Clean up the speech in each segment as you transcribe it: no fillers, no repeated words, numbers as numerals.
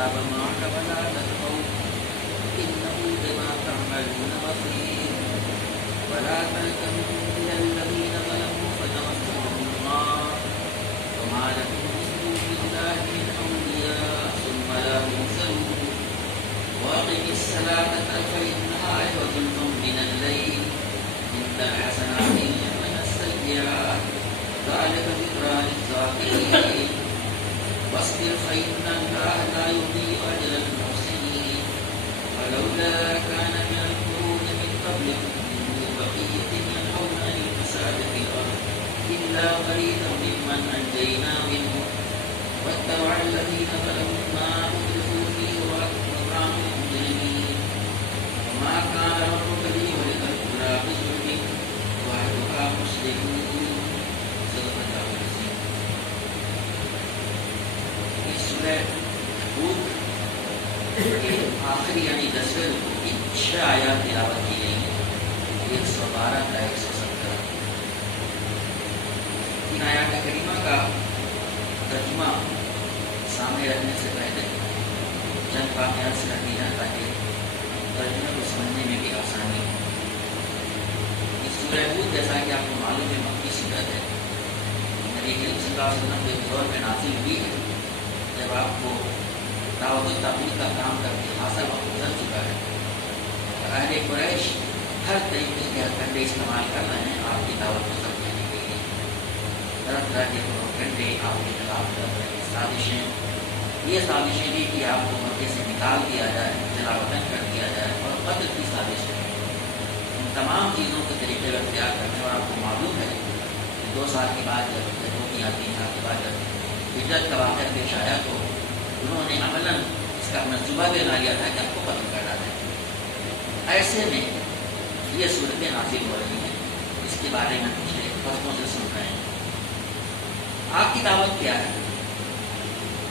الكتاب معك ولا تطغوا إنه بما تعملون بصير ولا تلتفتوا إلى الذين ظلموا فتمسكهم النار وما لكم من دون الله من أولياء ثم لا تنصرون وأقم الصلاة طرفي النهار وزلفا من الليل إن الحسنات يذهبن السيئات ذلك ذكرى للذاكرين واصبر فإن الله لا يضيع أجر المحسنين ولولا كان من القرون من قبلكم من بقية ينهون عن الفساد في الأرض إلا قليلا ممن أنجينا منهم واتبع الذين ظلموا ما أترفوا فيه وكانوا مجرمين وما كان ربك ليهلك القرى بظلم وأهلها مسلمون صدق الله العظيم. سورہ ہود کے آخری یعنی 10ویں رکوع کی 6 آیات تلاوت کی گئی ہیں 112 تا 117. ان آیات کریمہ کا ترجمہ سامنے رکھنے سے پہلے چند واقعات سے رکھی جائے تاکہ ترجمے کو سمجھنے میں بھی آسانی ہو. یہ سورہ ہود جیسا کہ آپ کو معلوم ہے مکی صورت ہے. نبی کریم صلی اللہ علیہ وسلم کے دور میں نازل ہوئی ہے جب آپ کو دعوت و تبلیغ کا کام کر کے خاصا وقت گزر چکا ہے. اہل قریش ہر طریقے کے ہتھکنڈے استعمال کر رہے ہیں آپ کی دعوت کو سب دینے کے لیے. طرح طرح کے پروپیگنڈے آپ کے خلاف کر رہے ہیں. سازشیں یہ سازشیں بھی کہ آپ کو مکے سے نکال دیا جائے, جلا وطن کر دیا جائے, اور قتل کی سازش ہے. ان تمام چیزوں کے طریقے اختیار کرنے, اور آپ کو معلوم ہے کہ 2 سال کے بعد جب 2 یا 3 سال کے بعد جب ہجرت کا واقعہ پیش آیا تو انہوں نے عملاً اس کا منصوبہ بھی بنا لیا تھا کہ آپ کو قتل کر ڈالیں. ایسے میں یہ صورتیں نازل ہو رہی ہیں, اس کے بارے میں پچھلے ہفتوں سے سن رہے ہیں. آپ کی دعوت کیا ہے؟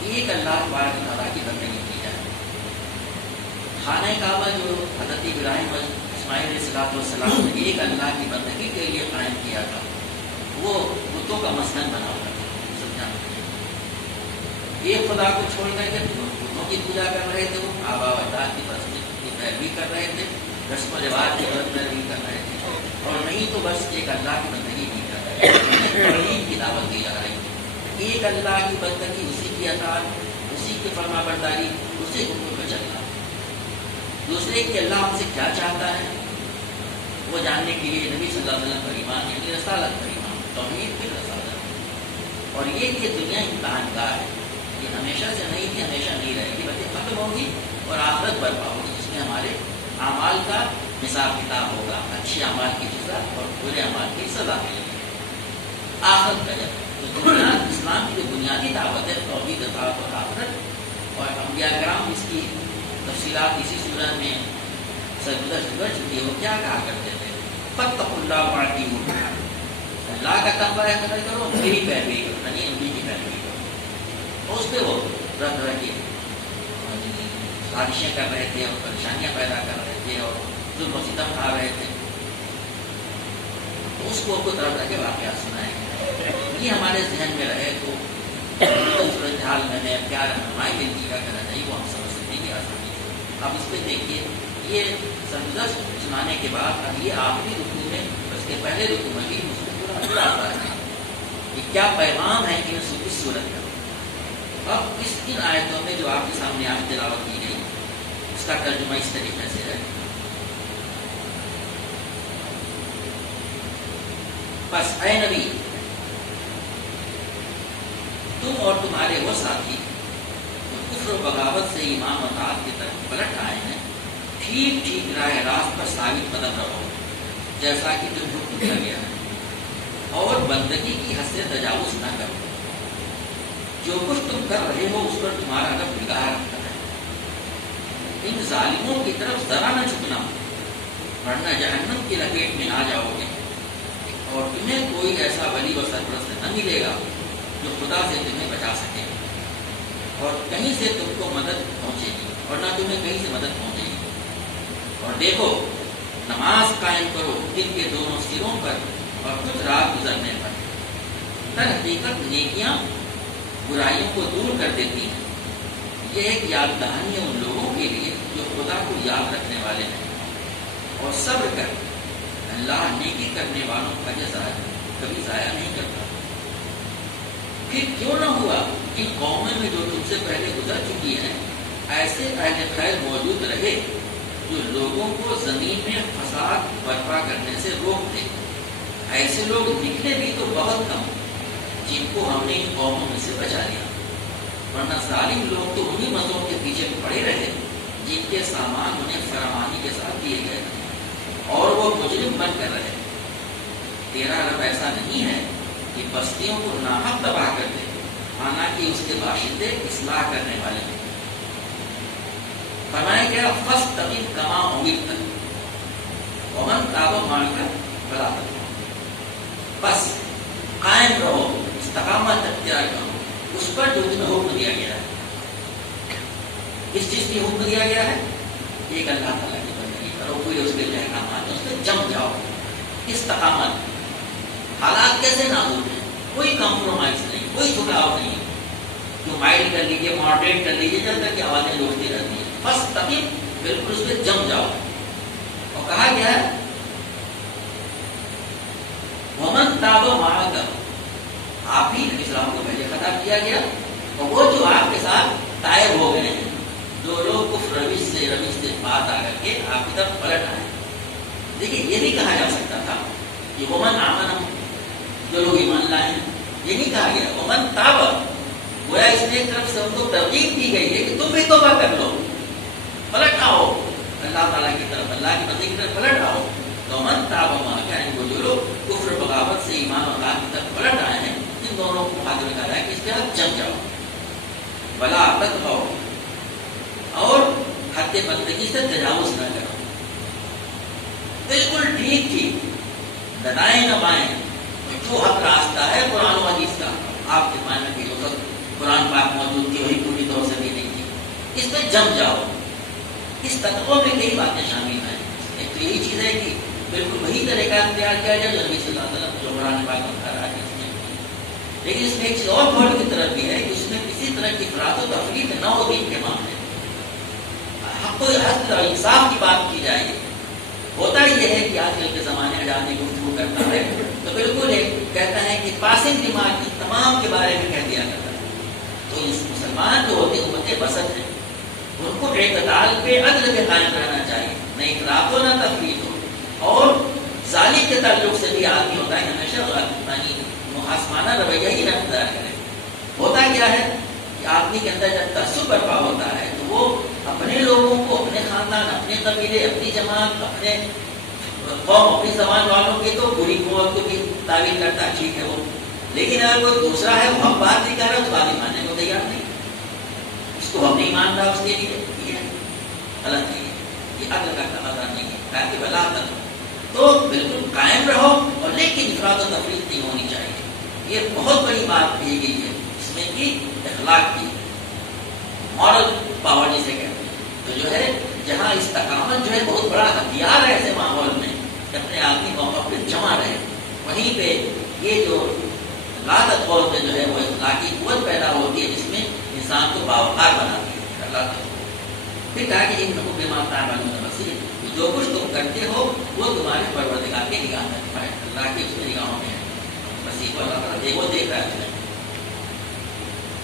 ایک اللہ تبارک و تعالیٰ کی بندگی کی جائے. خانہ کعبہ جو حضرت ابراہیم اور اسماعیل علیہ السلام نے ایک اللہ کی بندگی کے لیے قائم کیا تھا, وہ بتوں کا مسکن بنا ہوا تھا. ایک خدا کو چھوڑ کر کے بتوں کی پوجا کر رہے تھے, وہ آبا و اجداد کی پرستی کی پیروی کر رہے تھے, رسم و رواج کی پیروی کر رہے تھے, اور نہیں تو بس ایک اللہ کی بندگی نہیں کر رہے تھے. توحید کی دعوت دی جا رہی ہے. ایک اللہ کی بندگی, اسی کی اطاعت, اسی کی فرما برداری, اسی حکم پہ چلنا. دوسرے کہ اللہ ہم سے کیا چاہتا ہے وہ جاننے کے لیے نبی صلی اللہ علیہ وسلم پر ایمان, یعنی رسالت پر ایمان, توحید کی رسالت. اور یہ کہ دنیا امتحان گاہ ہے, یہ ہمیشہ سے نہیں تھی, ہمیشہ نہیں رہے گی, بلکہ ختم ہوگی اور آخرت برپا ہوگی, جس میں ہمارے اعمال کا حساب کتاب ہوگا, اچھے اعمال کی جزا اور برے اعمال کی سزا ملے گی. آخرت کا جب تو دنیا اسلام کی جو بنیادی دعوت ہے توحید, اطاعت اور آخرت, اور انبیاء کرام اس کی تفصیلات اسی صورت میں سرگزشت کر چکی ہے. وہ کیا کہا کرتے تھے؟ فاتقوا اللہ واطیعون, اللہ کا تقوی اختیار کرو, میری پیروی کرو, یعنی نبی کی پیروی کرو. اس پہ وہ طرح طرح کی سازشیں کر رہے تھے, اور پریشانیاں پیدا کر رہے تھے, اور ظلم و ستم کھا رہے تھے. تو اس کو طرح طرح کے واقعات سنائے گئے. یہ ہمارے ذہن میں رہے تو صورت حال میں کیا رہنمائی ملتی کا کرنا چاہیے وہ ہم سمجھ سکیں گے آسانی سے. اب اس پہ دیکھیے, یہ سرگزشت سنانے کے بعد اب یہ آخری رکوع میں, اس کے پہلے رکوع میں بھی اس کو پورا آتا ہے کہ کیا پیغام ہے کہ اس صورت کا. اب ان آیتوں میں جو آپ کے سامنے آج تلاوت کی گئی اس کا ترجمہ اس طریقے سے ہے. بس اے نبی, تم اور تمہارے وہ ساتھی جو کفر و بغاوت سے ایمان و اطاعت کی طرف پلٹ آئے ہیں, ٹھیک ٹھیک راہ راست پر ثابت قدم رہو جیسا کہ تم حکم کیا گیا ہے, اور بندگی کی حد سے تجاوز نہ کرو. جو کچھ تم کر رہے ہو اس پر تمہارا رب نگاہ رکھتا ہے. ان ظالموں کی طرف ذرا نہ جھکنا, ورنہ جہنم کی لپیٹ میں آ جاؤ گے, اور تمہیں کوئی ایسا ولی و سرپرست نہ ملے گا جو خدا سے تمہیں بچا سکے, اور کہیں سے تم کو مدد پہنچے گی, اور نہ تمہیں کہیں سے مدد پہنچے گی. اور دیکھو, نماز قائم کرو دن کے دونوں سروں پر اور کچھ رات گزرنے پر. در حقیقت نیکیاں برائیوں کو دور کر دیتی ہیں. یہ ایک یاد دہانی ہے ان لوگوں کے لیے جو خدا کو یاد رکھنے والے ہیں اور صبر کر اللہ نیکی کرنے والوں کا جزا کبھی ضائع نہیں کرتا۔ پھر کیوں نہ ہوا کہ قومیں میں جو تم سے پہلے گزر چکی ہیں ایسے اہل خیر موجود رہے جو لوگوں کو زمین میں فساد برپا کرنے سے روک دے۔ ایسے لوگ نکلے بھی تو بہت کم جن کو ہم نے ان قوموں میں سے بچا لیا، ورنہ ظالم لوگ تو انہی مزوں کے پیچھے پڑے رہے جن کے سامان انہیں فراوانی کے ساتھ دیے گئے اور وہ مجرم بن کر رہے۔ تیرا رب ایسا نہیں ہے کہ بستیوں کو ناحق تباہ کر دے، حالانکہ اس کے باشندے اصلاح کرنے والے ہیں۔ فرمایا گیا فاستقم کما امرت ومن تاب معک فلا تطغوا، بس قائم رہو، استقامت اختیار کرو اس پر جو تمہیں حکم دیا گیا ہے۔ کس چیز کی حکم دیا گیا ہے؟ ایک اللہ تعالیٰ کی بندگی کرو، پورے اس کے احکامات اس پہ جم جاؤ، استقامت۔ حالات کیسے نازک ہیں، کوئی کمپرومائز نہیں، کوئی جھکاؤ نہیں، جو مائل کر لیجیے، ماڈریٹ کر لیجیے، جب تک کہ آوازیں لوٹتی رہتی ہیں، بس تقیم بالکل اس پہ جم جاؤ۔ اور کہا گیا ہے ومن تاب معک، آپ ہی نبی اسلام کو پہلے خطاب کیا گیا، اور وہ جو آپ کے ساتھ تائب ہو گئے ہیں، جو لوگ کفر روش سے بات آ کر کے آپ کی طرف پلٹ آئے۔ دیکھیے یہ نہیں کہا جا سکتا تھا کہ ومن آمن، جو لوگ ایمان لائے ہیں، یہ نہیں کہا گیا ومن تاب، گویا اس میں ایک طرف سے ان کو ترغیب دی گئی ہے کہ تم بھی توبہ کر لو، پلٹ آؤ اللہ تعالیٰ کی طرف، اللہ کی بندگی کی طرف پلٹ آؤ۔ ومن تاب معک، یعنی وہ جو لوگ کفر بغاوت سے ایمان اور اللہ کی طرف پلٹ آئے ہیں، ان دونوں کو مخاطب کہا ہے کہ اس پہ آپ جم جاؤ، ولا تطغوا، اور حد بندگی سے تجاوز نہ کرو، بالکل ٹھیک ٹھیک، دائیں نہ بائیں، جو حق راستہ ہے قرآن و حدیث کا، آپ کے معنی کی وقت قرآن پاک موجود تھی، وہی پوری طور سے بھی نہیں تھی، اس پہ جم جاؤ۔ اس تقوی میں کئی باتیں شامل ہیں، ایک تو یہی چیز ہے کہ بالکل وہی طریقہ اختیار کیا جائے جو نبی صلی اللہ علیہ وسلم جو قرآن پاک میں بتا رہا ہے، لیکن اس میں ایک چیز اور غور کی طرف بھی ہے کہ اس میں کسی طرح کی افراط و تفریط نہ ہو دین کے معاملے، حق و عدل اور انصاف کی بات کی جائے۔ ہوتا یہ ہے کہ آج کل کے زمانے میں آدمی گفتگو کرتا ہے تو بالکل ایک کہتا ہے کہ پاسنگ ریمارک تمام کے بارے میں کہہ دیا کرتا ہے، تو اس مسلمان جو ہوتے امت وسط ہیں ان کو اعتدال پہ عدل پہ قائم رہنا چاہیے، نہ افراط ہو نہ تفریط ہو، اور ظالم کے تعلق سے بھی آدمی ہوتا ہے ہمیشہ محاسمانہ رویہ ہی اختیار کرے۔ ہوتا کیا ہے کہ آدمی کے اندر جب تعصب برپا ہوتا ہے تو وہ اپنے لوگوں کو، اپنے خاندان، اپنے قبیلے، اپنی جماعت، اپنے قوم، اپنی زبان والوں کی تو پوری قوت کو بھی تعویل کرتا ہے، ٹھیک ہے وہ، لیکن اگر کوئی دوسرا ہے وہ ہم بات نہیں کر رہا تو بات ماننے کو تیار نہیں، اس کو ہم نہیں مان رہا، اس کے لیے یہ غلط نہیں ہے، یہ عدل کا تقاضا نہیں ہے، تاکہ بلا تو بالکل قائم رہو، اور لیکن افراط و تفریط نہیں ہونی چاہیے۔ یہ بہت بڑی بات کہی گئی ہے اس میں کہ اخلاق کی، مورل پاور جسے کہتے ہیں، تو جو ہے جہاں استقامت جو ہے بہت بڑا ہتھیار ہے ایسے ماحول میں، اپنے آدمی موقع پہ جمع رہے، وہیں پہ یہ جو لادت طور پہ جو ہے وہ اخلاقی قوت پیدا ہوتی ہے جس میں انسان کو باوقار بناتی ہے اللہ تعالیٰ۔ پھر کہا کہ ان لوگوں کے ماں بصیر، جو کچھ تم کرتے ہو وہ تمہارے پروردگار کی نگاہ میں ہے، اللہ کی اس کی نگاہوں میں ہے، بصیر کو اللہ تعالیٰ وہ دیکھ رہا ہے۔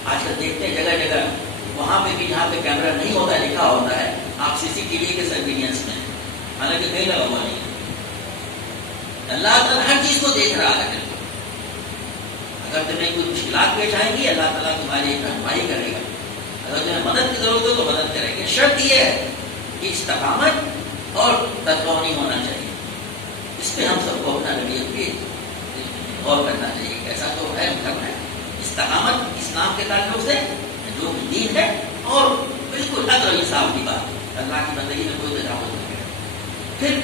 آج کل دیکھتے ہیں جگہ جگہ، وہاں پہ بھی جہاں پہ کیمرہ نہیں ہوتا لکھا ہوتا ہے آپ سی سی ٹی وی کے سرویلنس میں، حالانکہ کہیں لگا ہوا نہیں ہے۔ اللہ تعالیٰ ہر چیز کو دیکھ رہا ہے، اگر تمہیں کوئی مشکلات پیش آئیں گی اللہ تعالیٰ تمہاری رہنمائی کرے گا، اگر تمہیں مدد کی ضرورت ہو تو مدد کریں گے۔ شرط یہ ہے کہ استقامت اور تقوی نہیں ہونا چاہیے، اس پہ ہم سب کو اپنا رویہ بھی غور کرنا چاہیے، ایسا تو ہے کرنا ہے۔ استقامت اسلام کے تعلق سے جو دین ہے، اور بالکل عدل و انصاف کی بات، اللہ کی بندگی میں کوئی تجاوز نہیں ہے۔ پھر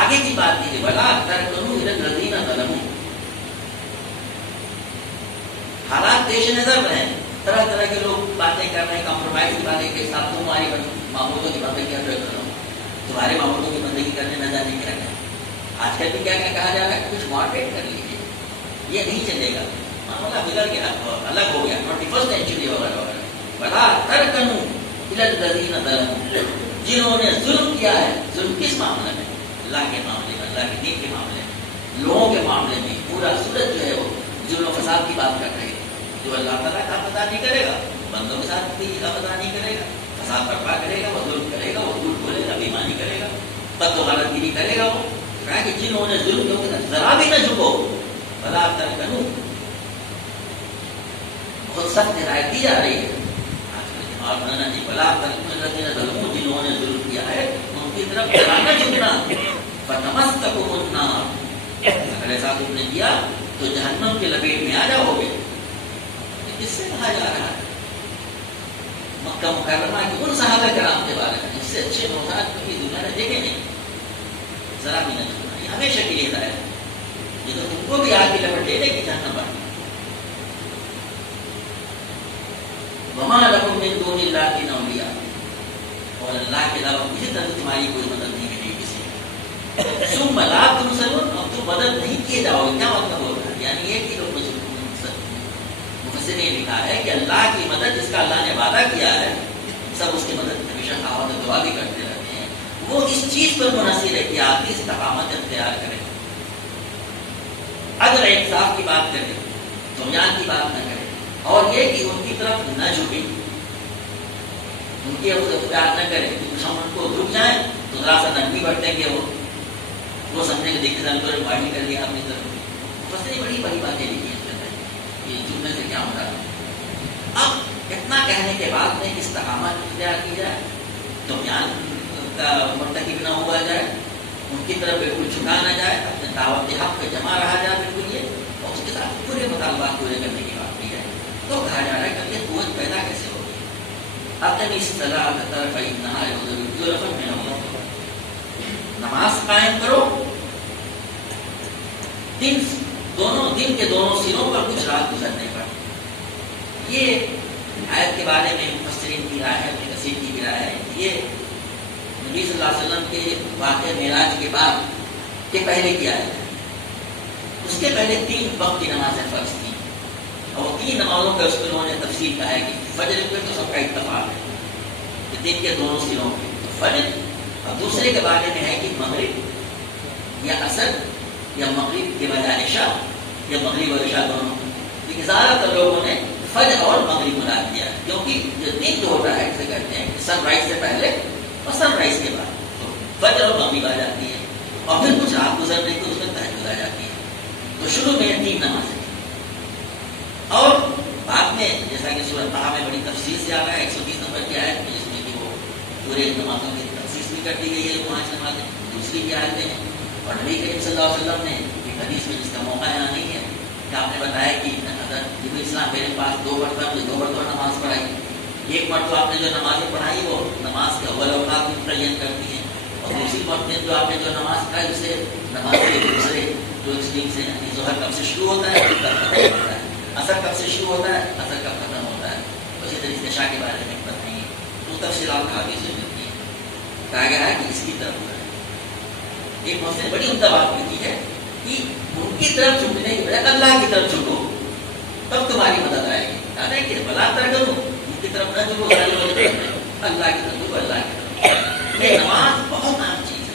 آگے کی بات یہ ولا ترکنوا الی الذین ظلموا، حالات پیش نظر رہے، طرح طرح کے لوگ باتیں کر رہے ہیں، کمپرومائز کی باتیں کے ساتھ تمہاری معمولوں کی باتیں کیا کرو، تمہارے معمولوں کی بندگی کرنے نظر نہیں رکھے۔ آج کل بھی کیا کہا جا رہا ہے، کچھ ماڈریٹ کر لیجیے، یہ نہیں چلے گا، معاملہ بگڑ گیا، الگ ہو گیا، 21 سینچری ہو گیا۔ بلا ترکنوا الذین ظلموا، جنہوں نے ظلم کیا ہے. ظلم کس معاملے میں؟ اللہ کے معاملے میں، اللہ کے دین کے معاملے میں، لوگوں کے معاملے میں. پورا سورج جو ہے وہ ظلم و فساد کی بات کر رہی ہے. جو اللہ تعالیٰ کا پتہ نہیں کرے گا، بندوں کے ساتھ بھی کا پتہ نہیں کرے گا، فساد برپا کرے گا، وہ ظلم کرے گا، وہ جھوٹ بولے گا، بےایمانی کرے گا، بد و غلط گیری کرے گا. وہ کہا کہ جنہوں نے ظلم کیا ذرا بھی نہ جھکو، بلا ترکنوا. بہت سخت ہدایت دی جا رہی ہے. اور بنانا نہیں، بلا ترکنوا ظلموا، جنہوں نے ظلم کیا ہے ان کی طرف ذرا نہ جھکنا. فتمسککم النار، اگر ایسا تم نے کیا تو جہنم کے لپیٹ میں آ جاؤ گے. کس سے کہا جا رہا ہے؟ مکہ مکرمہ کے ان صحابہ کرام کے بارے میں جس سے اچھے محتاج کبھی دنیا نے دیکھے نہیں. ذرا بھی نہ چھوڑنا، یہ ہمیشہ کے لیے ہدایت ہے. یہ تو تم کو بھی آگ کی لپٹ لے لے گی جہنم پر. وما لکم من دون اللہ من اولیاء، اور اللہ کے علاوہ کسی طرح تمہاری کوئی مدد نہیں ملے کسی کو. ثم لا تنصرون، اب تم مدد نہیں کیے جاؤ گے. کیا مطلب ہوتا ہے؟ یعنی یہ کہ مفسر نے لکھا ہے کہ اللہ کی مدد جس کا اللہ نے وعدہ کیا ہے، سب اس کی مدد ہمیشہ خواہاں و دعا بھی کرتے رہتے ہیں. وہ اس چیز پر منحصر ہے کہ آدمی استقامت اختیار کرے، عدل انصاف کی بات کرے، طغیان کی بات نہ کرے، اور یہ کہ ان کی طرف نہ جھکے، ان کے اختیار نہ کرے. کچھ ہم ان کو رک جائیں تو ذرا سا نرمی برتیں گے، وہ سمجھیں گے دیکھتے ہیں باری کر لیا اپنی طرف. مفسر نے بڑی باتیں لکھی ہیں یہ جملے سے کیا ہوتا ہے. اب اتنا کہنے کے بعد میں استقامت اختیار کی جائے، طغیان کا مرتکب نہ ہوا جائے، ان کی طرف بالکل جھکا نہ جائے، اپنے دعوت حق پہ جمع رہا جائے بالکل یہ، اور اس کے ساتھ پورے مطالبات پورے کرنے کی بات کی ہے. تو کہا جا رہا ہے کہ یہ قوت پیدا کیسے ہوگی؟ اقم الصلاۃ طرفی النہار وزلفا من النہار، نماز قائم کرو دن کے دونوں سروں پر کچھ رات گزرنے پر. یہ آیت کے بارے میں مفسرین کی رائے ہے، ابن کثیر کی بھی رائے ہے. یہ نبی صلی اللہ علیہ وسلم کے واقعہ معراج کے بعد کے پہلے کی آیت ہے. اس کے پہلے 3 وقت کی نمازیں فرض تھیں، اور 3 نمازوں کا اس پر انہوں نے تفصیل کہا ہے کہ فجر پہ تو سب کا اتفاق ہے کہ دن کے دونوں سروں پہ فجر، اور دوسرے کے بارے میں ہے کہ مغرب یا عصر یا مغرب کے بجائے عشاء، یا مغرب اور عشاء دونوں. لیکن زیادہ تر لوگوں نے فجر اور مغرب مراد دیا، کیونکہ جو دن جو ہوتا ہے اسے کہتے ہیں سن رائز سے پہلے اور سن رائز کے بعد تو فجر اور مغرب آ جاتی ہے، اور پھر کچھ رات گزرنے کو اس میں تہجد آ جاتی ہے. تو شروع میں 3 نمازیں، اور بعد میں جیسا کہ سورۃ طٰہٰ میں بڑی تفصیل سے آ رہا ہے 120 نمبر کی آیت میں، جس میں کہ وہ پورے نمازوں کی تخصیص بھی کر دی گئی ہے. 5 نمازیں دوسری کی آیتیں ہیں. اور نبی کریم صلی اللہ علیہ وسلم نے ایک حدیث میں جس کا موقع یہاں نہیں ہے کہ آپ نے بتایا کہ حضرت نبی اسلام میرے پاس 2 مرتبہ نماز پڑھائی. ایک مرتبہ آپ نے جو نمازیں پڑھائی وہ نماز کے اول اوقات میں متعین کرتی ہیں، اور دوسری مرتبہ جو آپ نے جو نماز پڑھائی اسے نماز کے دوسرے جو ایکسٹریم سے ظہر کب سے شروع ہوتا ہے اثر کب سے شروع ہوتا ہے، اثر کب ختم ہوتا ہے. اسی طرح سے عشاء کے بارے میں بتائیں گے تو تفصیلات حدیث میں ملتی ہیں. کہا گیا ہے کہ اس کی طرف ایک محسن بڑی عمدہ بات لکھی ہے کہ ان کی طرف جھکنے کے بجائے اللہ کی طرف جھکو، تب تمہاری مدد آئے گی. کہا ہے کہ بلا ترکنوا، ان کی طرف نہ جھکو، اللہ کی طرف جھکو، اللہ کی طرف. یہ نماز بہت اہم چیز ہے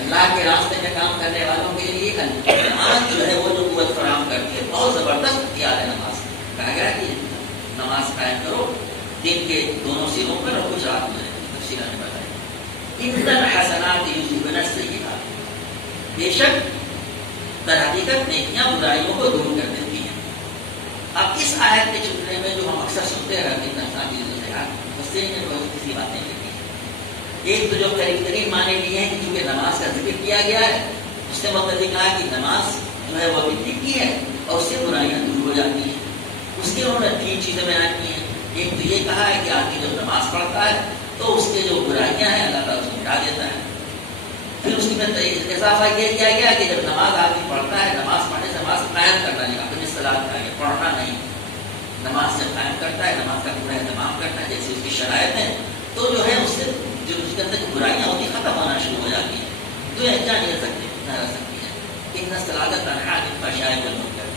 اللہ کے راستے میں کام کرنے والوں کے لیے. نماز جو ہے وہ جو قوت فراہم کرتی ہے، بہت زبردست اختیار ہے نماز. کہا گیا کہ نماز قائم کرو دن کے دونوں سروں پر اور کچھ رات گزرے. تفصیل نے بتائی ان الحسنات یذہبن السیئات، بے شک در حقیقت نیکیاں برائیوں کو دور کر دیتی ہیں. اب اس آیت کے چلنے میں جو ہم اکثر سنتے رہتے ہیں مفسرین نے بہت کسی باتیں لکھی ہیں. ایک تو جو قریب ترین معنی لیے ہیں کہ چونکہ نماز کا ذکر کیا گیا ہے، اس سے مطلب کہا کہ نماز جو ہے وہ ابھی کی ہے اور اس سے برائیاں دور ہو جاتی ہیں. اس کے انہوں نے 3 چیزیں بیان کی ہیں. ایک تو یہ کہا ہے کہ آدمی جب نماز پڑھتا ہے تو اس کے جو برائیاں ہیں اللہ تعالیٰ اس کو مٹا دیتا ہے. پھر اس میں اضافہ یہ کیا گیا کہ جب نماز آدمی پڑھتا ہے، نماز پڑھنے سے نماز قائم کرنا نہیں، اپنی صلاۃ کا ہے پڑھنا نہیں، نماز سے قائم کرتا ہے، نماز کا پورا اہتمام کرتا ہے جیسے اس کی شرائط ہے، تو جو ہے اس سے جو اس کے اندر برائیاں ہوتی ہیں ختم ہونا شروع ہو جاتی ہیں. تو یہ جا نہیں سکتے نہ رہ سکتی ہے. ان الصلاۃ تنہی عن الفحشاء والمنکر،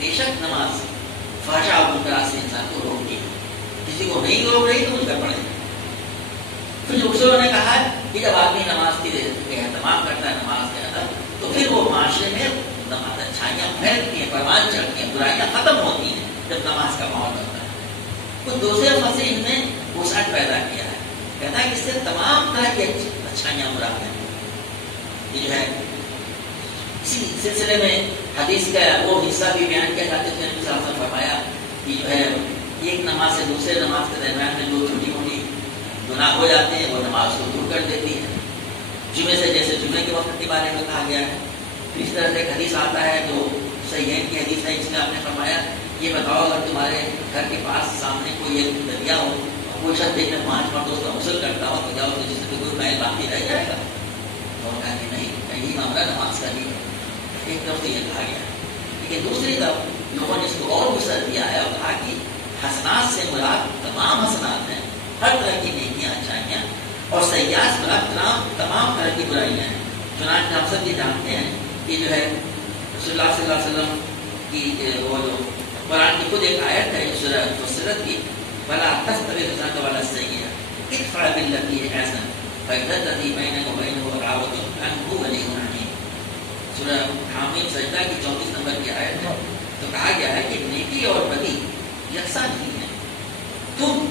بے شک نماز فحشاء اور منکرات سے انسان کو روکتی ہے. کسی کو نہیں روک رہی تو مجھ پر پڑے. پھر اصولوں نے کہا کہ جب آدمی نماز کی اہتمام کرتا ہے نماز کے اندر تو پھر وہ معاشرے میں اچھائیاں پھیلتی ہیں, پروان چڑھتی ہیں, برائیاں ختم ہوتی ہیں جب نماز کا ماحول ہوتا ہے. کچھ دوسرے مفسرین نے وسعت پیدا کیا ہے, کہتا ہے کہ اس سے تمام طرح کی اچھائیاں مراد ہیں. یہ جو ہے اسی سلسلے میں حدیث کا وہ حصہ بھی بیان کیا جاتا ہے. نبی صلی اللہ علیہ وسلم فرمایا کہ جو ہے ایک نماز سے دوسرے نماز کے درمیان میں جو چھوٹی موٹی گناہ ہو جاتے ہیں وہ نماز کو دور کر دیتی ہے. جمعے سے جیسے جمعے کے وقت کے بارے میں کہا گیا ہے, اس طرح سے ایک حدیث آتا ہے جو صحیحین کی حدیث ہے, جس میں آپ نے فرمایا یہ بتاؤ اگر تمہارے گھر کے پاس سامنے کوئی ایک دریا ہو اور کوئی شخص دیکھ میں 5 مرتبہ اس کا غسل کرتا ہو تو جاؤ تو جس سے کوئی میل باقی رہ جائے گا. اور کہا کہ نہیں, یہی معاملہ نماز کا بھی ہے. ایک طرف سے یہ کہا گیا, لیکن دوسری طرف لوگوں نے اس کو اور وسعت دیا ہے اور کہا کہ حسنات سے مراد تمام حسنات ہیں, ہر طرح کی نیکیاں اچھائیاں, اور سیئات سے مراد تمام طرح کی برائیاں ہیں. چنانچہ ہم سب یہ جانتے ہیں کہ جو ہے رسول اللہ صلی اللہ علیہ وسلم کی وہ جو قرآن کی خود ایک آیت ہے سورہ فصلت کی, وَلَا تَسْتَوِي الْحَسَنَةُ وَلَا السَّيِّئَةُ اِدْفَعْ بِالَّتِي هِيَ أَحْسَنُ فَإِذَا الَّذِي بَيْنَكَ وَبَيْنَهُ عَدَاوَةٌ كَأَنَّهُ وَلِيٌّ حَمِيمٌ. سورہ حامیم سجدہ کی 34 نمبر کی آیت ہے. تو کہا گیا ہے کہ نیکی اور بدی یکساں نہیں ہے. تم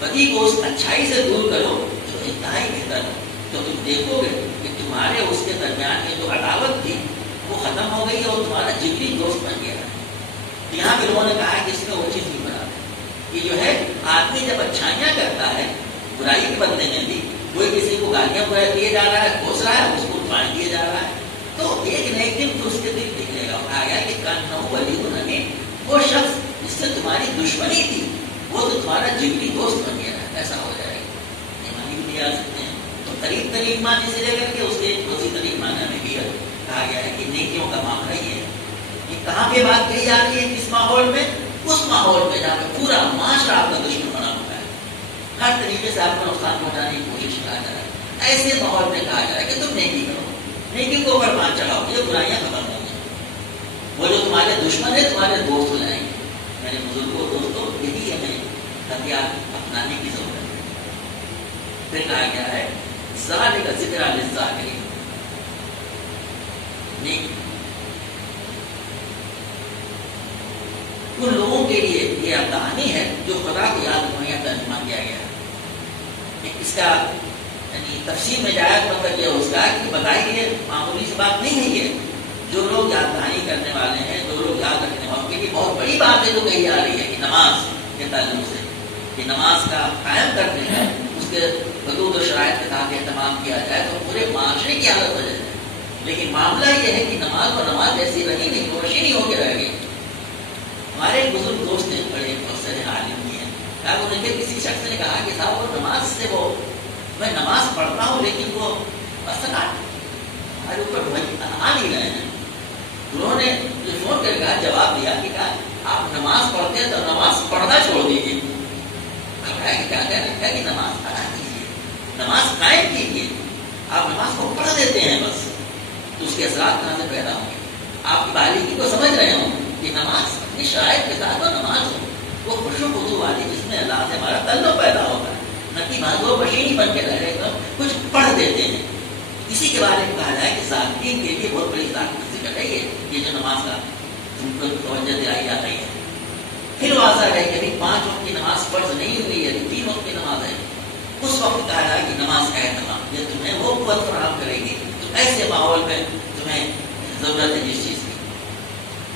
بدی کو اس اچھائی سے دور کرو جو انتہائی بہتر ہو, تو تم دیکھو گے کہ تمہارے اس کے درمیان میں جو عداوت تھی وہ ختم ہو گئی اور تمہارا جگری دوست بن گیا ہے. یہاں پہ لوگوں نے کہا کہ اس میں وہ چیز نہیں بنا ہے. یہ جو ہے آدمی جب اچھائیاں کرتا ہے برائی کے بدلے میں بھی, کوئی کسی کو گالیاں دیے جا رہا ہے, گھوس رہا ہے, اس کو پانی دیا جا رہا ہے, تو ایک نہ ایک دن تو اس کے دل نکلے گا. کہا گیا کہ کانہو ولی الحمیم, وہ شخص جس سے تمہاری دشمنی تھی وہ تو تمہارا جگری دوست بن گیا ہے. ایسا ہو جائے گا. ایمانی بھی آ سکتے ہیں تو قریب ترین معنی سے لے کر کے اس کے دوسری ترین معنی میں بھی کہا گیا ہے کہ نیکیوں کا معاملہ یہ ہے. یہ کہاں پہ بات کہی جا رہی ہے, کس ماحول میں؟ اس ماحول میں جہاں پہ پورا معاشرہ آپ کا دشمن بنا ہوا ہے, ہر طریقے سے آپ کو نقصان پہنچانے کی کوشش کیا جا رہا ہے. ایسے ماحول میں کہا جا رہا ہے کہ تم نیکی کرو, نیکی کو فرمان چڑھاؤ, یہ برائیاں ختم ہوں گی. وہ جو تمہارے دشمن ہے تمہارے دوست ہو جائیں گے. میرے بزرگوں دوستوں, یہی ہمیں ہتھیار اپنانے کی ضرورت ہے. پھر کہا گیا ہے ذالک ذکریٰ للذاکرین, ان لوگوں کے لیے یہ کہانی ہے جو خدا کو یاد کرنے کا ترجمہ کیا گیا ہے. اس کا یعنی تفسیر میں جایا تو مطلب یہ اس کا کہ بتائیے معمولی سی بات نہیں ہے. یہ جو لوگ یاد دہانی کرنے والے ہیں, جو لوگ یاد رکھنے والوں کے لیے بہت بڑی بات ہے جو کہی جا رہی ہے کہ نماز کے تعلق سے, کہ نماز کا قائم کرنے ہے, اس کے حدود و شرائط کے تحت اہتمام کیا جائے تو پورے معاشرے کی حالت ہو جائے. لیکن معاملہ یہ ہے کہ نماز اور نماز ایسی رہی نہیں, روشنی ہو کے رہ گئی. ہمارے ایک بزرگ دوست ہیں, بڑے مفسر عالم بھی ہیں, انہیں کہ کسی شخص نے کہا کہ صاحب وہ نماز سے وہ میں نماز پڑھتا ہوں لیکن وہ اثرات ہمارے اوپر آ نہیں رہے ہیں. انہوں نے جو فون کر کے جواب دیا کہ آپ نماز پڑھتے ہیں تو نماز پڑھنا چھوڑ دیجیے. گھبرایا کہ کیا کہنا ہے کہ نماز ادا کیجیے, نماز قائم کیجیے. آپ نماز کو پڑھ دیتے ہیں بس, تو اس کے اثرات کہاں سے پیدا ہوں گے؟ آپ کی بالغی کو سمجھ رہے ہوں کہ نماز اپنی شرائط کے ساتھ وہ نماز ہو, وہ خوش و خضوع والی جس میں اللہ سے ہمارا تعلق پیدا ہوتا ہے, نہ کہ بھاگو مشین بن کے رہے تو کچھ پڑھ دیتے ہیں. اسی کے بارے میں کہا جائے کہ ذاکرین کے لیے بہت بڑی ذات کا ذکر ہے یہ جو نماز کا تم کو توجہ دلائی جا رہی ہے. پھر واضح ہے کہ 5 وقت کی نماز فرض نہیں ہوئی ہے, 3 وقت کی نماز ہے. اس وقت کہا جائے کہ نماز کا اہتمام یہ تمہیں وہ قوت فراہم کرے گی تو ایسے ماحول میں تمہیں ضرورت ہے جس چیز کی.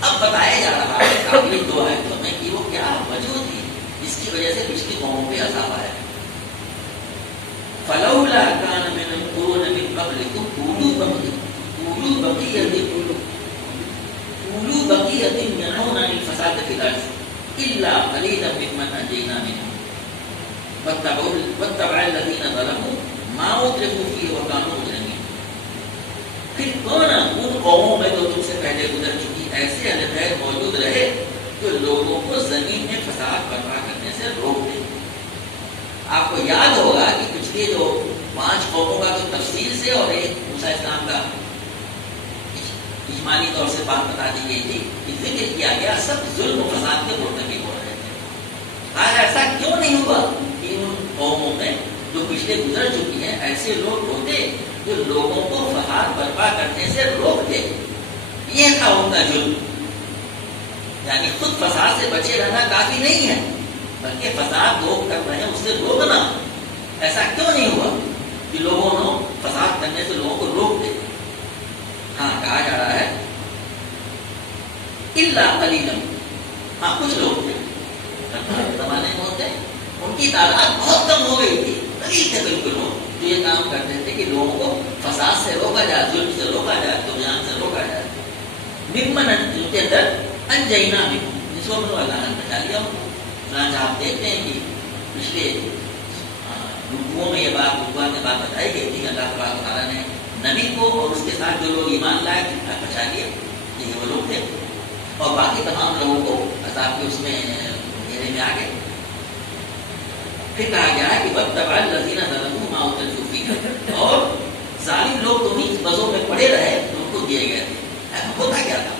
اب بتایا جا رہا ہے قابل دعا ہے تمہیں کہ وہ کیا وجہ تھی جس کی وجہ سے پچھلی قوموں پہ عذاب آیا. فلولا كان من القرون من قبلكم أولو بقية ينهون عن الفساد في الأرض إلا قليلا ممن أنجينا منهم واتبع الذين ظلموا ما أترفوا فيه وكانوا مجرمين. پھر کون ان قوموں میں جو تم سے پہلے گزر چکی ایسے اہل خیر موجود رہے جو لوگوں کو زمین میں فساد برپا کرنے سے روک دیں. آپ کو یاد ہوگا کہ پچھلے جو 5 قوموں کا جو تفصیل سے اور ایک موسیٰ اسلام کا اجمالی طور سے بات بتا دی گئی تھی کہ ذکر کیا گیا سب ظلم و فساد کے مرتکب ہو رہے تھے. کیوں نہیں ہوا کہ ان قوموں میں جو پچھلے گزر چکی ہیں ایسے لوگ ہوتے جو لوگوں کو فساد برپا کرنے سے روکتے. یہ تھا ان کا جرم. یعنی خود فساد سے بچے رہنا کافی نہیں ہے بلکہ فساد لوگ کر رہے ہیں اس سے روکنا. ایسا کیوں نہیں ہوا کہ لوگوں نے فساد کرنے سے لوگوں کو روک دے. ہاں کہا جا رہا ہے الا قلیلا. ہاں کچھ لوگ تھے زمانے میں ہوتے ان کی تعداد بہت کم ہو گئی تھی. قلیل تھے بالکل لوگ جو یہ کام کرتے تھے کہ لوگوں کو فساد سے روکا جائے, ظلم سے روکا جائے, طغیان سے روکا جائے. ممن ان کے اندر انجینا بھی جس کو اللہ نے بچا لیا. چنانچہ آپ دیکھتے ہیں کہ پچھلے رکوعوں میں یہ بات بتائی گئی تھی کہ اللہ تبارک و تعالیٰ نے نبی کو اور اس کے ساتھ جو لوگ ایمان لائے تھے بچا لیا. یہ وہ لوگ تھے اور باقی تمام لوگوں کو عذاب کے اس میں گھیرے میں آ گئے. پھر کہا گیا ہے کہ وَاتَّبَعَ الَّذِينَ ظَلَمُوا مَا أُتْرِفُوا فِيهِ. اور ظالم لوگ تو نہیں بزوں میں پڑے رہے تو ان کو دیے گئے تھے. ہوتا کیا تھا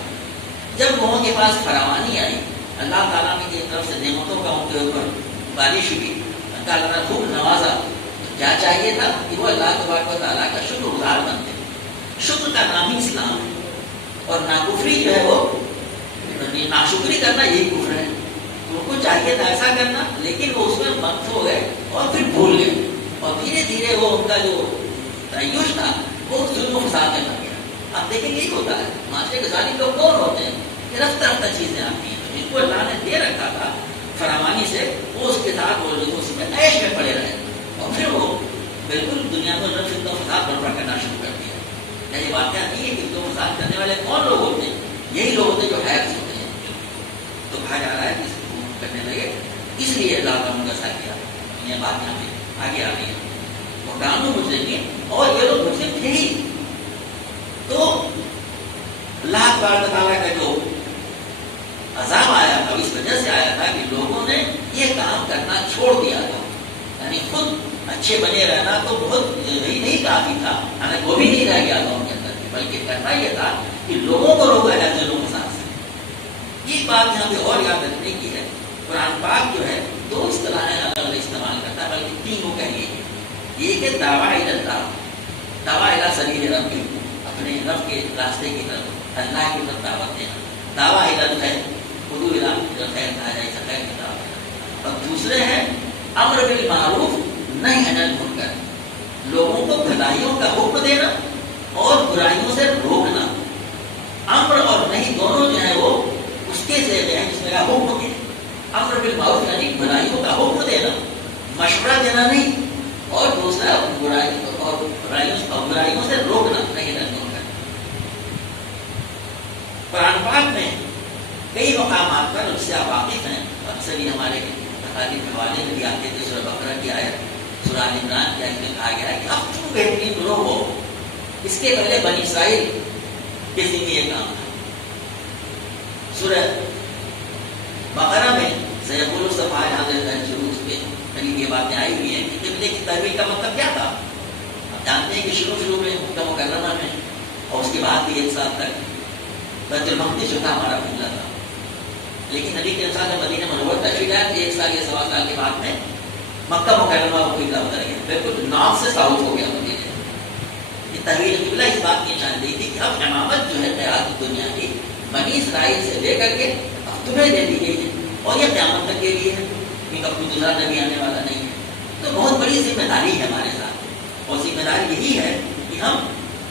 جب لوگوں کے پاس فراوانی آئی, اللہ تعالیٰ نے کی طرف سے نعمتوں کا ان کے اوپر بارش ہوئی, اللہ تعالیٰ نے خوب نوازا, کیا چاہیے تھا کہ وہ اللہ تبارک و تعالیٰ کا شکر گزار بنتے. شکر کا نام ہی اسلام ہے اور ناکفری جو ہے وہ ناشکری کرنا یہی کفر ہے. ان کو چاہیے تھا ایسا کرنا لیکن وہ اس میں مست ہو گئے اور پھر بھول گئے اور دھیرے دھیرے وہ ان کا جو تعیش تھا وہ ظلم و فساد میں بن گیا. آپ دیکھیں یہی ہوتا ہے معاشرے کے ظالم لوگ کون ہوتے ہیں کہ رفتہ رفتہ چیزیں آتی ہیں جن کو اللہ نے دے رکھا تھا فراوانی سے وہ اس کے ساتھ وہ لوگ اس میں عیش میں پڑے رہے اور پھر وہ بالکل دنیا کو ظلم و فساد برپا کرنا شروع کر دیا. یہ واقعہ نہیں ہے کہ ظلم و فساد کرنے والے کون لوگ ہوتے ہیں, یہی لوگ ہوتے ہیں جو حیرت ہوتے ہیں. تو کہا جا رہا ہے کہ کرنے لگے اس لیے اللہ کا منگسا کیا. یہ بات یہاں پہ آگے آ رہی ہے اور ڈانو مجرم اور یہ لوگ مجرم تھے ہی. تو اللہ تبارک تعالیٰ کا جو عذاب آیا تھا اس وجہ سے آیا تھا کہ لوگوں نے یہ کام کرنا چھوڑ دیا تھا. یعنی خود اچھے بنے رہنا تو بہت نہیں کافی تھا, یعنی وہ بھی نہیں رہ گیا تھا ان کے اندر, بلکہ کرنا یہ تھا کہ لوگوں کو روکا جائے ظلم و فساد سے. یہ بات یہاں پہ اور یاد رکھنے کی ہے. قرآن پاک جو ہے دو اصطلاحیں الگ الگ استعمال کرتا ہے بلکہ تین کو کہیے. یہ کہ دعویٰ اللہ, دعویٰ اللہ سبیل ربی, اپنے رب کے راستے کی طرف اللہ کی طرف دعوت دینا. دعویٰ اللہ ہے خود خیر کہا جائے خیر کی دعوت. اور دوسرے ہیں امر بالمعروف نہی عن المنکر, لوگوں کو بھلائیوں کا حکم دینا اور برائیوں سے روکنا. امر اور نہیں دونوں جو ہیں وہ اس کے ذریعے ہیں جس میں کا حکم دے. امر بالمعروف یعنی بھلائیوں کا حکم دینا, مشورہ دینا نہیں, اور دوسرا برائیوں سے روکنا نہیں رکھنا. قرآن پاک میں کئی مقامات پر اس سے آپ واقف ہیں, اکثر ہی ہمارے تقاریب حوالے میں بھی آتے تھے. سورہ بقرہ کی آیت, سورہ آل عمران کی آیت میں کہا گیا ہے کہ اب تم بہترین گروہ ہو. اس کے پہلے بنی اسرائیل کے ذمہ یہ کام تھا. سورہ بقرہ میں سیقول الصفحہ شروع کے قریب یہ باتیں آئی ہوئی ہیں کہ قبلے کی تحویل کا مطلب کیا تھا. آپ جانتے ہیں کہ شروع میں مکہ مکرمہ میں اور اس کے بعد بھی 1 سال تک بیت المقدس جو تھا ہمارا قبلہ تھا, لیکن نبی کے ساتھ مدینہ منورہ تشریف لائے کہ 1 سال یا 1.25 سال کے بعد میں مکہ مکرمہ کو قبلہ بدل گیا, بالکل نارتھ سے ساؤتھ ہو گیا مدینہ. یہ تحویل قبلہ اس بات کی نشاندہی تھی کہ اب امامت جو ہے قیادت دنیا کی بنی اسرائیل سے لے کر کے اب تمہیں دے دی گئی ہے اور یہ قیامت تک کے لیے ہے, کیونکہ اب کوئی دوسرا نبی آنے والا نہیں ہے. تو بہت بڑی ذمہ داری ہے ہمارے ساتھ, اور ذمہ داری یہی ہے کہ ہم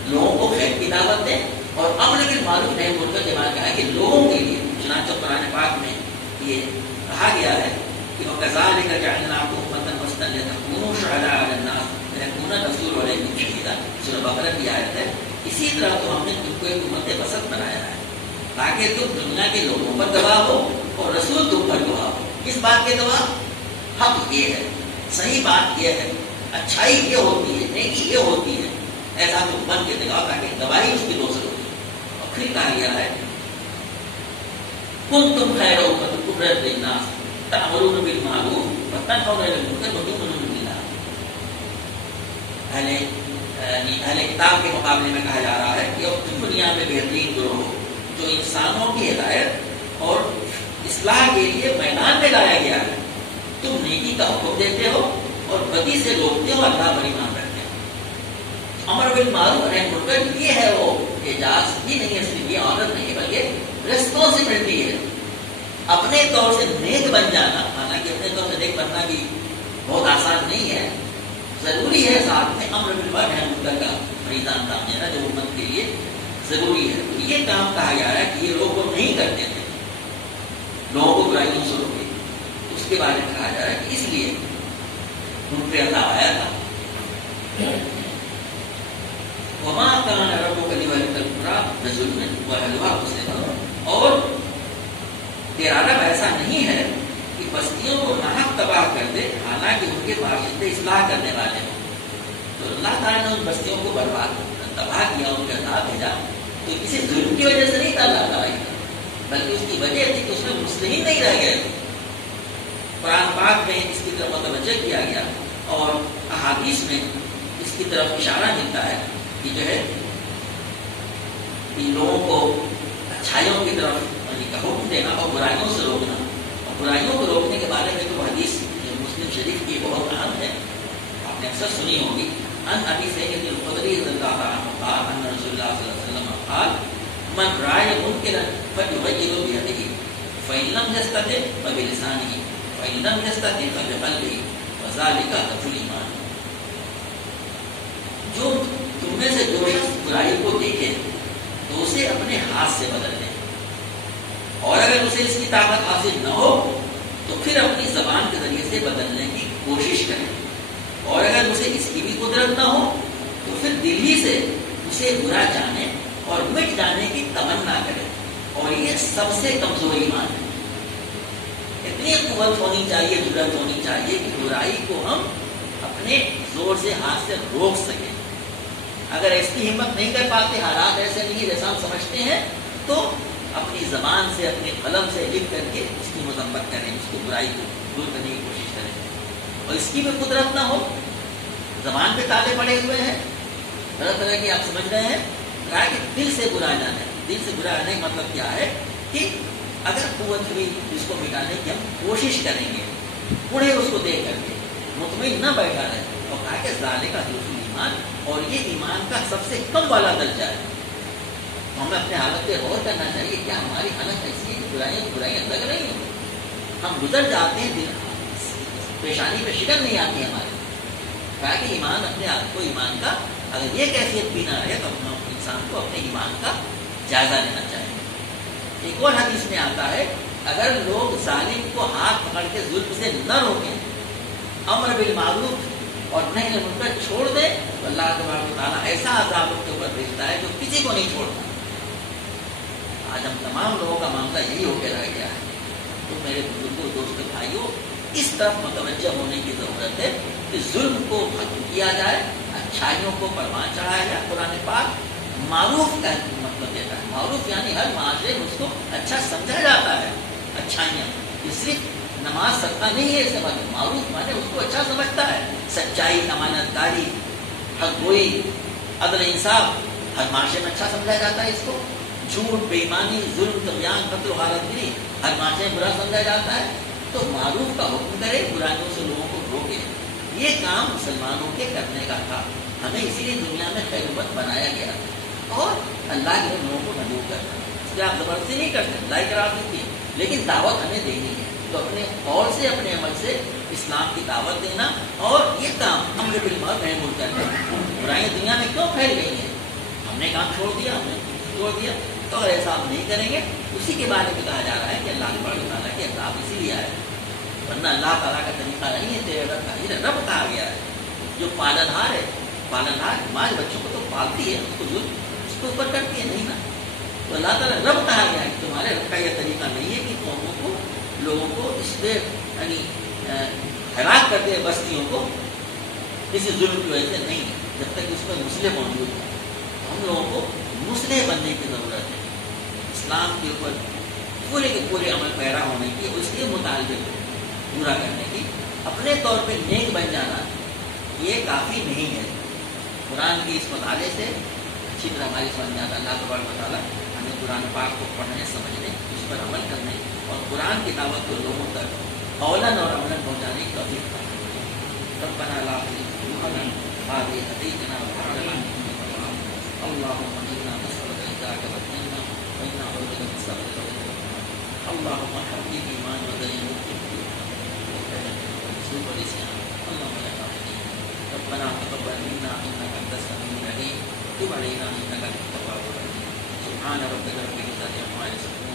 لوگوں کو خیر کی دعوت دیں اور امر بالمعروف نہی عن المنکر کے بعد کہا ہے کہ لوگوں کے لیے. چنانچہ قرآن پاک میں یہ کہا گیا ہے کہ وَكَذَلِكَ جَعَلْنَاكُمْ أُمَّةً وَسَطًا لِتَكُونُوا شُهَدَاءَ عَلَى النَّاسِ وَيَكُونَ الرَّسُولُ عَلَيْكُمْ شَهِيدًا. سورہ بقرہ کی آیت ہے. اسی طرح تو ہم نے تم کو ایک امت وسط بنایا ہے تاکہ تم دنیا کے لوگوں پر گواہ ہو اور رسول تم پر گواہ ہو. کس بات کے گواہ؟ حق یہ ہے, صحیح بات یہ ہے, اچھائی یہ ہوتی ہے, نیکی یہ ہوتی ہے, ایسا تم بن کے دکھاؤ تاکہ گواہی اس کی دوسروں کی. اور پھر کہا گیا ہے کنتم خیر امۃ اخرجت للناس تأمرون بالمعروف وتنهون عن المنکر وتؤمنون باللہ. اہل کتاب کے مقابلے میں کہا جا رہا ہے کہ اب تم دنیا میں بہترین گروہ ہو جو انسانوں کی ہدایت اور اصلاح کے لیے میدان میں لایا گیا ہے. تم نیکی کا حکم دیتے ہو اور بدی سے روکتے ہو، اللہ پر ایمان رکھتے ہو۔ امر بالمعروف نہی عن المنکر، یہ ہے وہ اعجاز ہی نہیں ہے، صرف یہ آنر نہیں بلکہ ریسپانسبلٹی ہے۔ اپنے طور سے نیک بن جانا، حالانکہ اپنے طور سے نیک بننا بھی بہت آسان نہیں ہے، ضروری ہے ساتھ میں امر بالمعروف نہی عن المنکر کا فریضہ انجام دینا جو امت کے لیے ضروری ہے۔ تو یہ کام کہا جا رہا ہے کہ یہ لوگ وہ نہیں کرتے تھے، لوگوں کو برائیوں سے روکے، اس کے بارے میں کہا جا رہا ہے کہ اس لیے ان پہ عذاب آیا تھا۔ وما كان ربك ليهلك القرى بظلم واهلها مصلحون، اور تیرا رب ایسا نہیں ہے کہ بستیوں کو ناحق تباہ کر دے حالانکہ ان کے باشندے اصلاح کرنے والے ہوں۔ تو اللہ تعالیٰ نے ان بستیوں کو برباد تباہ کیا، ان کا عذاب بھیجا، تو کسی ظلم کی وجہ سے نہیں تھا اللہ تعالیٰ کی، بلکہ اس کی وجہ تھی کہ اس میں مصلحین نہیں رہ گئے۔ قرآن پاک میں اس کی طرف متوجہ کیا گیا اور احادیث میں اس کی طرف اشارہ ملتا ہے کہ جو ہے ان لوگوں کو اچھائیوں کی طرف کا حکم دینا اور برائیوں سے روکنا، اور برائیوں کو روکنے کے بارے میں تو حدیث مسلم شریف کی بہت اہم ہے، آپ نے اکثر سنی ہوگی۔ ان ابی سعید الخدری رضی اللہ عنہ قال ان رسول اللہ صلی اللہ علیہ وسلم قال من رأى منکرا فلیغیرہ بیدہ فإن لم یستطع فبلسانہ فإن لم یستطع فبقلبہ وذلک ضعف الایمان۔ جو تم میں سے جو شخص برائی کو دیکھے تو اسے اپنے ہاتھ سے بدل دے، اور اگر اسے اس کی طاقت حاصل نہ ہو تو پھر اپنی زبان کے ذریعے سے بدلنے کی کوشش کرے، اور اگر اسے اس کی بھی قدرت نہ ہو تو پھر دل ہی سے اسے برا جانے اور مٹ جانے کی تمنا کرے، اور یہ سب سے کمزور ایمان ہے۔ اتنی قوت ہونی چاہیے، جرأت ہونی چاہیے کہ برائی کو ہم اپنے زور سے ہاتھ سے روک سکیں۔ اگر اس کی ہمت نہیں کر پاتے، حالات ایسے نہیں جیسا ہم سمجھتے ہیں، تو اپنی زبان سے، اپنے قلم سے لکھ کر کے اس کی مذمت کریں، اس کو برائی کو دور کرنے کی کوشش کریں، اور اس کی بھی قدرت نہ ہو، زبان پہ تالے پڑے ہوئے ہیں، طرح طرح کی آپ سمجھ رہے ہیں، کہا کہ دل سے برا جانا ہے۔ دل سے برا جانے کا مطلب کیا ہے کہ اگر قوت ہوئی اس کو مٹانے کی ہم کوشش کریں گے، بوڑھے اس کو دیکھ کر کے مطمئن نہ بیٹھا رہے، اور کہا کہ ذالک ضعف الایمان، اور یہ ایمان کا سب سے کم والا درجہ ہے۔ ہمیں اپنے حالت پہ غور کرنا چاہیے، کیا ہماری حالت ایسی ہے کہ برائیاں لگ رہی ہیں، ہم گزر جاتے ہیں، دل پیشانی پہ شکن نہیں آتی ہماری۔ کہا کہ ایمان اپنے آپ کو، ایمان کا اگر یہ کیفیت بھی نہ ہے تو انسان کو اپنے ایمان کا جائزہ لینا چاہیے۔ ایک اور حدیث میں آتا ہے، اگر لوگ ظالم کو ہاتھ پکڑ کے ظلم سے نہ روکیں، امر بالمعروف اور نہی عن المنکر چھوڑ دیں، تو اللہ تبارک و تعالیٰ ایسا عذاب ان کے اوپر بھیجتا ہے جو کسی کو نہیں چھوڑتا۔ آج ہم تمام لوگوں کا معاملہ یہی ہو کے رہ گیا ہے۔ تو میرے بزرگوں، دوستوں، بھائیوں، اس طرف متوجہ ہونے کی ضرورت ہے کہ ظلم کو ختم کیا جائے، اچھائیوں کو پروان چڑھایا جائے۔ قرآن پاک معروف کا مطلب دیتا ہے، معروف یعنی ہر معاشرے میں اس کو اچھا سمجھا جاتا ہے۔ اچھائیاں یہ صرف نماز صدقہ نہیں ہے، اس سے مطلب معروف مانے اس کو اچھا سمجھتا ہے۔ سچائی، امانت داری، حق گوئی، عدل انصاف ہر معاشرے میں اچھا سمجھا جاتا ہے اس کو۔ جھوٹ، بے ایمانی، ظلم، طغیان، قتل و غارت گری ہر معاشرے میں برا سمجھا جاتا ہے۔ تو معروف کا حکم کرے، برائیوں سے لوگوں کو روکے، یہ کام مسلمانوں کے کرنے کا تھا۔ ہمیں اسی لیے دنیا میں خیر امت بنایا گیا اور اللہ کے لوگوں کو مدعو کرنا، اس لیے آپ زبردستی نہیں کرتے، اللہ کی راہ نہیں، لیکن دعوت ہمیں دینی ہے۔ تو اپنے قول سے، اپنے عمل سے اسلام کی دعوت دینا، اور یہ کام امر بالمعروف نہی عن المنکر کرنا۔ برائیاں دنیا میں کیوں پھیل گئی ہیں؟ ہم نے کام چھوڑ دیا، ہم نے چھوڑ دیا۔ تو اگر ایسا ہم نہیں کریں گے، اسی کے بارے میں کہا جا رہا ہے کہ اللہ تعالیٰ کے عذاب اسی لیے آئے، ورنہ اللہ تعالیٰ کا طریقہ نہیں ہے تیرے رب کا۔ یہ رب کہا گیا ہے، جو پالن ہار ہے، پالن ہار ہمارے بچوں کو تو پالتی ہے، اس کو ظلم اس کے اوپر کرتی ہے نہیں نا۔ تو اللہ تعالیٰ رب کہا گیا ہے کہ تمہارے رب کا یہ طریقہ نہیں ہے کہ قوموں کو، لوگوں کو اس پہ یعنی ہلاک کرتے ہیں، بستیوں کو کسی ظلم کی وجہ سے نہیں، جب تک اس میں مسئلے موجود ہیں۔ ہم لوگوں کو مسلح بننے کی ضرورت ہے، اسلام کے اوپر پورے کے پورے عمل پیرا ہونے کی، اور اس کے مطالبے کو پورا کرنے کی۔ اپنے طور پہ نیک بن جانا یہ کافی نہیں ہے۔ قرآن کی اس مطالعے سے اچھی طرح ہماری سمجھ میں آتا ہے اللہ تبارک و تعالیٰ ہمیں قرآن پاک کو پڑھنے، سمجھنے، اس پر عمل کرنے اور قرآن کی دعوت کو لوگوں تک اولاً اور عملاً پہنچانے کی توفیق عطا فرما. ربنا لا تزغ قلوبنا بعد إذ هديتنا وهب لنا من لدنك رحمة. اللهم إنا نسألك رضاك والجنة وإنا نعوذ بك من سخطك والنار. اللهم حبب الإيمان وزينه في قلوبنا وكره الفسوق والعصيان. اللهم يا رحيم ربنا تقبل منا إنك أنت السميع العليم وتب علينا إنك أنت التواب الرحيم. سبحان ربك رب العزة عما يصفون